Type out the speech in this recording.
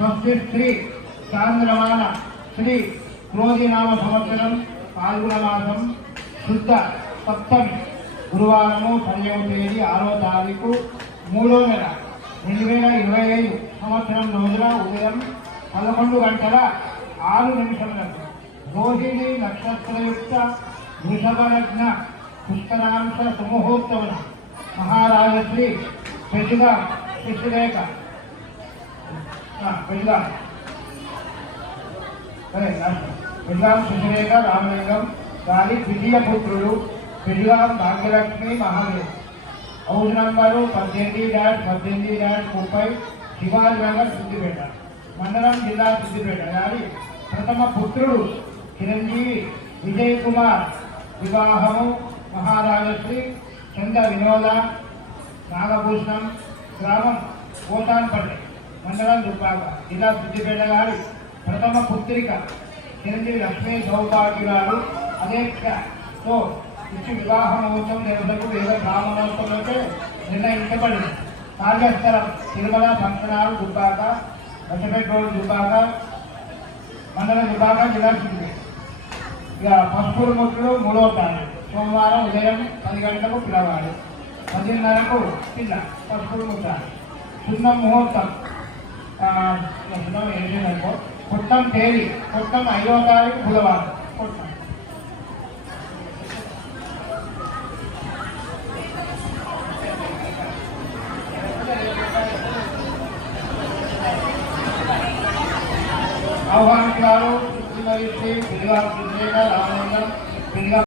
స్వస్తి శ్రీ చాంద్రమాన శ్రీ క్రోధినామ సంవత్సరం పాల్గొన మాసం శుద్ధ సప్తమి గురువారము 12వ తేదీ 6వ తారీఖు 3వ నెల 2025 సంవత్సరం రోజున ఉదయం 11 గంటల 6 నిమిషములకు రోహిణి నక్షత్రయుక్త వృషభలగ్న పుష్కరాంశ సుముహూర్తమున మహారాజశ్రీ శశిగా శశిరేఖ శశిరేఖ రామలింగం గారి ద్వితీయ పుత్రుడు పెళ్లిగాం భాగ్యలక్ష్మి మహాదేవ్ హౌస్ నంబరు 18-30 శివాజీ నగర్ సిద్దిపేట మండలం జిల్లా సిద్దిపేట గారి ప్రథమ పుత్రుడు చిరంజీవి విజయ్ కుమార్ వివాహము మహారాజశ్రీ చంద వినోద నాగభూషణం గ్రామం కోతాన్పల్లి మండలం దుబ్బాక జిల్లా సిద్దిపేట గారి ప్రథమ పుత్రిక చిరంజీవి లక్ష్మీ సౌభాగ్యురాలు అదేతో ఇచ్చి వివాహ మహోత్సవం నిర్వహణకు వేద బ్రాహ్మణోత్సవంలో నిర్ణయించబడింది. కార్యస్థలం తిరుమల ఫంక్షనాలు దుబ్బాక దశపేట రోడ్ దుబ్బాక మండలం దుబ్బాక జిల్లా సిద్దిపేట. ఇక పసుపుడు ముట్లు 3వ తారీఖు సోమవారం ఉదయం 10 గంటలకు పిలవాలి, 10:30కు పిల్ల పసుపుడు ముట్టాలి. సున్నం ముహూర్తం ఏంటంటే కొత్తం తేదీ కొత్తం 5వ తారీఖు బుధవారం కొత్తం. ఆహ్వానితులు శ్రీ రామలింగం